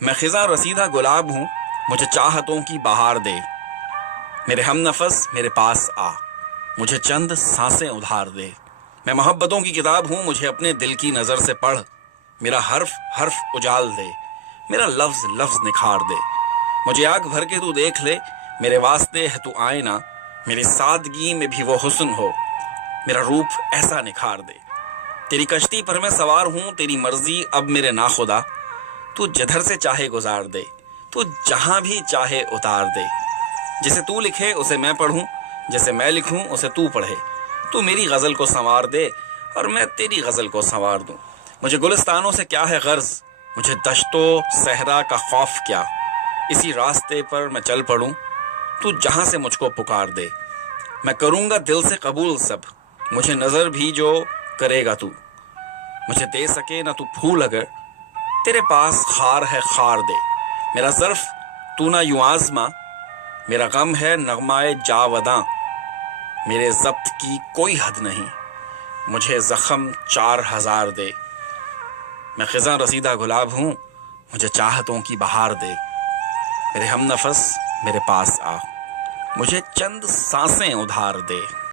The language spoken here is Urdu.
میں خزاں رسیدہ گلاب ہوں، مجھے چاہتوں کی بہار دے، میرے ہم نفس میرے پاس آ، مجھے چند سانسیں ادھار دے۔ میں محبتوں کی کتاب ہوں، مجھے اپنے دل کی نظر سے پڑھ، میرا حرف حرف اجال دے، میرا لفظ لفظ نکھار دے۔ مجھے آنکھ بھر کے تو دیکھ لے، میرے واسطے ہے تو آئینہ، میری سادگی میں بھی وہ حسن ہو، میرا روپ ایسا نکھار دے۔ تیری کشتی پر میں سوار ہوں، تیری مرضی اب میرے ناخدا، تو جدھر سے چاہے گزار دے، تو جہاں بھی چاہے اتار دے۔ جسے تو لکھے اسے میں پڑھوں، جسے میں لکھوں اسے تو پڑھے، تو میری غزل کو سنوار دے اور میں تیری غزل کو سنوار دوں۔ مجھے گلستانوں سے کیا ہے غرض، مجھے دشت و صحرا کا خوف کیا، اسی راستے پر میں چل پڑوں، تو جہاں سے مجھ کو پکار دے۔ میں کروں گا دل سے قبول سب، مجھے نظر بھی جو کرے گا تو، مجھے دے سکے نہ تو پھول اگر تیرے پاس خار ہے خار دے۔ میرا ظرف تو نہ یوں آزما، میرا غم ہے نغمائے جاوداں، میرے ضبط کی کوئی حد نہیں، مجھے زخم 4000 دے۔ میں خزاں رسیدہ گلاب ہوں، مجھے چاہتوں کی بہار دے، میرے ہم نفس میرے پاس آ، مجھے چند سانسیں ادھار دے۔